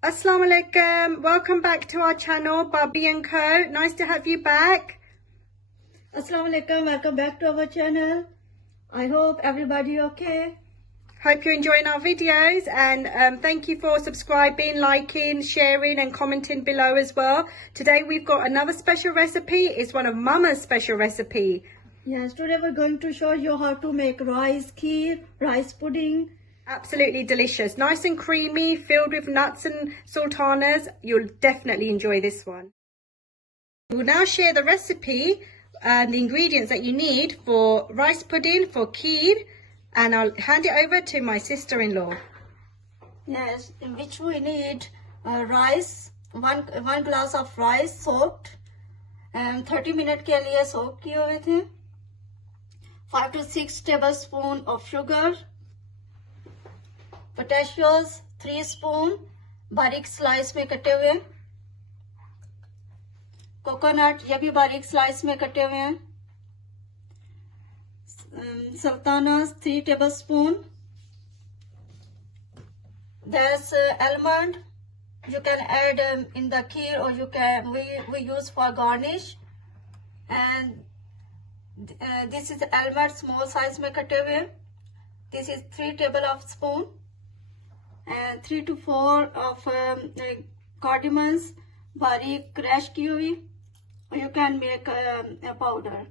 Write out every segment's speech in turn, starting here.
Assalamu alaikum. Welcome back to our channel, Bobby and Co. Nice to have you back. Assalamu alaikum, welcome back to our channel. I hope everybody okay. Hope you're enjoying our videos, and thank you for subscribing, liking, sharing and commenting below as well. Today we've got another special recipe. It's one of Mama's special recipe. Yes, today we're going to show you how to make rice kheer, rice pudding. Absolutely delicious. Nice and creamy, filled with nuts and sultanas. You'll definitely enjoy this one. We'll now share the recipe and the ingredients that you need for rice pudding, for kheer, and I'll hand it over to my sister-in-law. Yes, in which we need rice, one glass of rice soaked, and 30 minutes के लिए soak किए हुए थे. 5 to 6 tablespoons of sugar. Pistachios 3 spoon, बारीक slice में कटे हुए. Coconut ये भी बारीक स्लाइस में कटे हुए हैं. sultanas 3 tablespoon. There's almond. You can add in the kheer, or you can we use for garnish. And this is almond small size में कटे हुए. This is 3 tablespoon. And 3 to 4 of cardamoms बारीक crush की हुई. You can make a powder.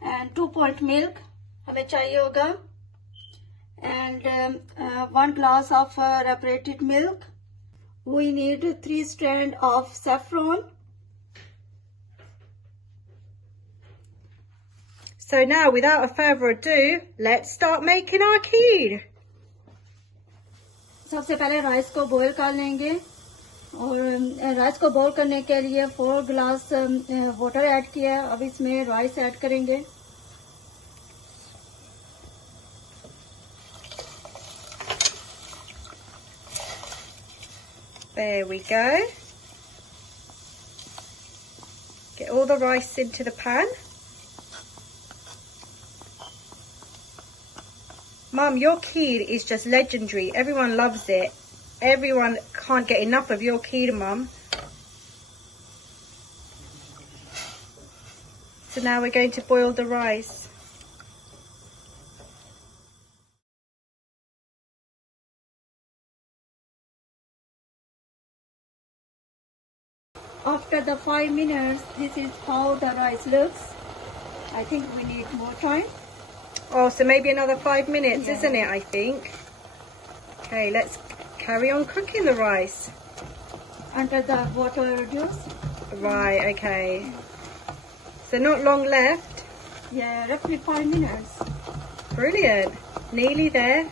And 2 pint milk हमें चाहिए होगा. And 1 glass of evaporated milk. We need 3 strands of saffron. So now, without further ado, let's start making our kheer. सबसे पहले rice को boil कर लेंगे, और राइस को बॉईल करने के लिए 4 ग्लास वाटर ऐड किया. अब इसमें राइस ऐड करेंगे. There we go. Get all the rice into the pan. Mum, your kheer is just legendary. Everyone loves it. Everyone can't get enough of your kheer, Mum. So now we're going to boil the rice. After the 5 minutes, this is how the rice looks. I think we need more time. Oh, so maybe another 5 minutes, Yeah. isn't it, I think? Okay, let's carry on cooking the rice. Until the water reduces. Right, okay. So not long left. Yeah, roughly 5 minutes. Brilliant. Nearly there.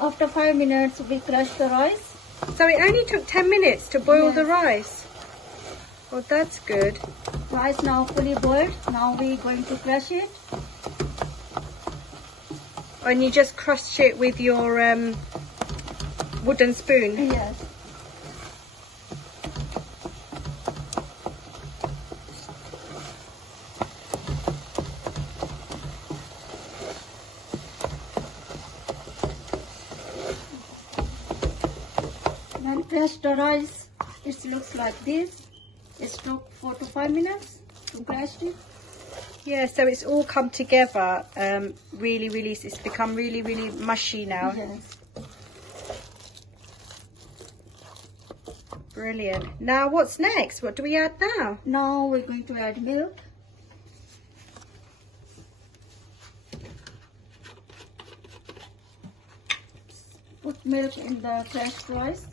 After 5 minutes, we crush the rice. So it only took 10 minutes to boil Yeah. the rice. Well, that's good. Rice now fully boiled. Now we're going to crush it. And you just crush it with your wooden spoon. Yes. When crush the rice, it looks like this. It took 4 to 5 minutes to crush it. Yeah, so it's all come together. Really, it's become really, really mushy now. Yes. Brilliant. Now what's next? What do we add now? Now we're going to add milk. Put milk in the crushed rice.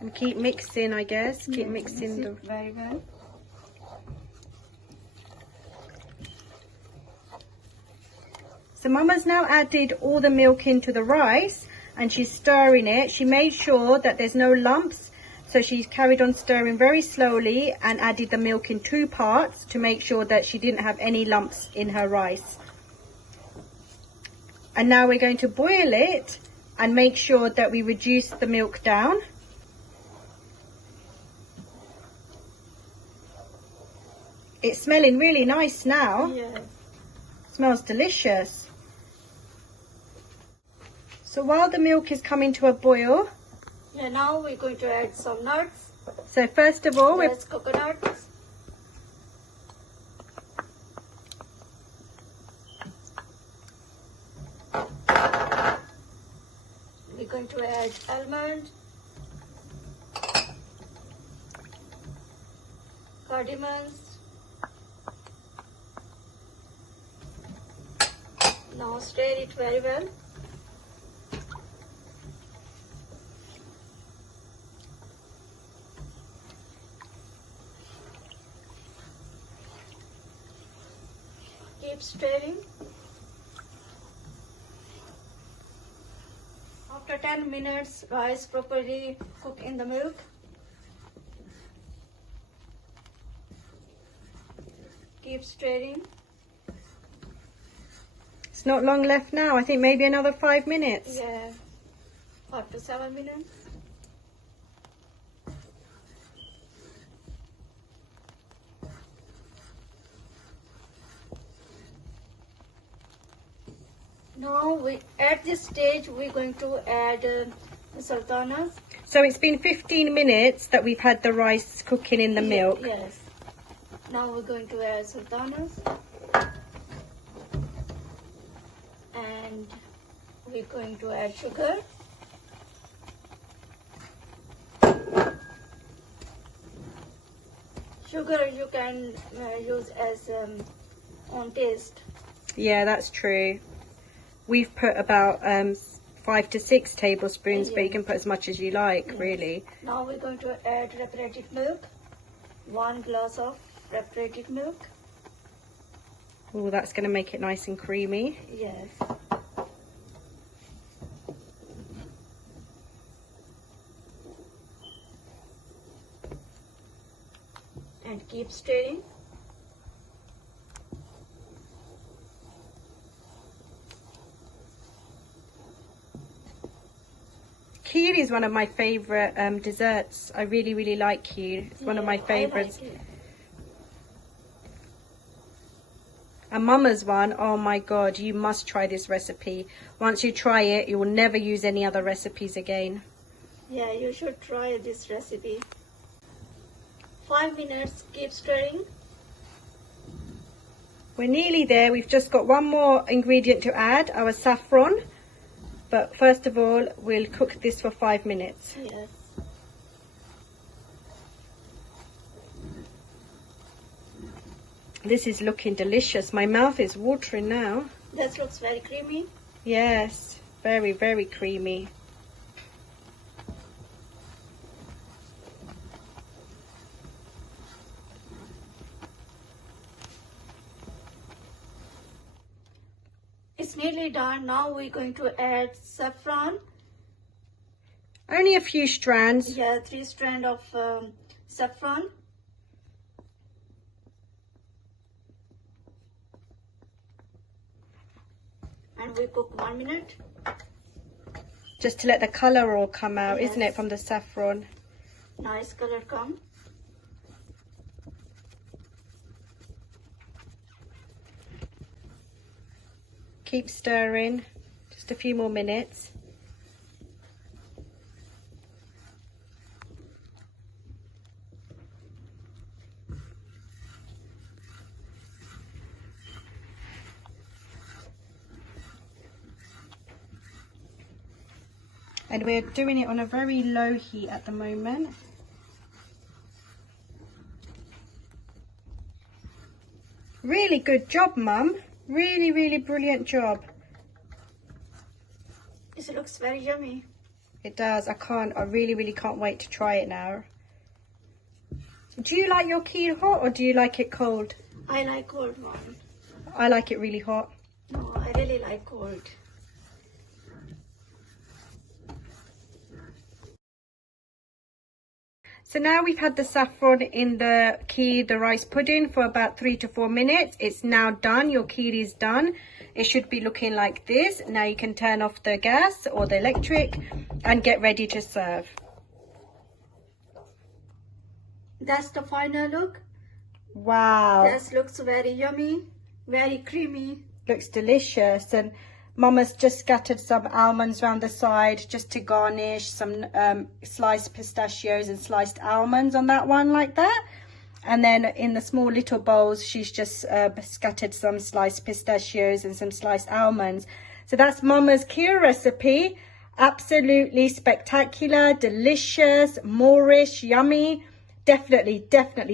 And keep mixing, I guess. Keep Yes, mixing mix the... it very well. So Mama's now added all the milk into the rice and she's stirring it. She made sure that there's no lumps. So she's carried on stirring very slowly and added the milk in 2 parts to make sure that she didn't have any lumps in her rice. And now we're going to boil it and make sure that we reduce the milk down. It's smelling really nice now. Yeah. Smells delicious. So while the milk is coming to a boil, Yeah, now we're going to add some nuts. so first of all, Yes, coconuts. We're going to add almond, cardamoms. Now stir it very well. Keep stirring. After 10 minutes, rice properly cook in the milk. Keep stirring. it's not long left now. I think maybe another 5 minutes. Yeah, 5 to 7 minutes. Now at this stage we're going to add sultanas. So it's been 15 minutes that we've had the rice cooking in the milk. Yes. Now we're going to add sultanas. And we're going to add sugar. Sugar you can use as on taste. Yeah, that's true. We've put about 5 to 6 tablespoons, but you can put as much as you like, really. Now we're going to add evaporated milk. 1 glass of evaporated milk. Oh, that's going to make it nice and creamy. Yes. And keep stirring. Kheer is one of my favourite desserts. I really, really like kheer. It's one of my favourites. I like it. And Mama's one, oh my God, you must try this recipe. Once you try it, you will never use any other recipes again. Yeah, you should try this recipe. 5 minutes, keep stirring. We're nearly there. We've just got one more ingredient to add, our saffron. But first of all, we'll cook this for 5 minutes. Yes. This is looking delicious. My mouth is watering now. This looks very creamy. Yes, very, very creamy. It's nearly done. Now we're going to add saffron. Only a few strands. Yeah, 3 strands of saffron. And we cook 1 minute. Just to let the colour all come out, Yes. isn't it, from the saffron? Nice color come. Keep stirring. Just a few more minutes. And we're doing it on a very low heat at the moment. Really good job, Mum. Really, really brilliant job. This looks very yummy. It does. I really, really can't wait to try it now. Do you like your kheer hot or do you like it cold? I like cold one. I like it really hot. No, I really like cold. So now we've had the saffron in the kheer, the rice pudding, for about 3 to 4 minutes. It's now done. Your kheer is done. It should be looking like this. Now you can turn off the gas or the electric and get ready to serve. That's the final look. Wow. This looks very yummy, very creamy. Looks delicious. And Mama's just scattered some almonds around the side just to garnish, some sliced pistachios and sliced almonds on that one like that. And then in the small little bowls, she's just scattered some sliced pistachios and some sliced almonds. So that's Mama's Kheer recipe. Absolutely spectacular, delicious, Moorish, yummy. Definitely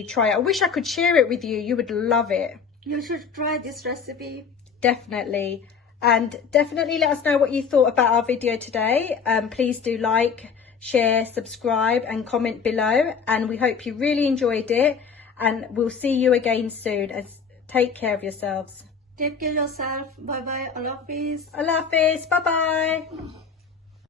try it. I wish I could share it with you. You would love it. You should try this recipe. Definitely. And definitely let us know what you thought about our video today. Please do like, share, subscribe and comment below. And we hope you really enjoyed it. And we'll see you again soon. Take care of yourselves. Take care of yourself. Bye bye. Allah Hafiz. Allah Hafiz. Bye bye.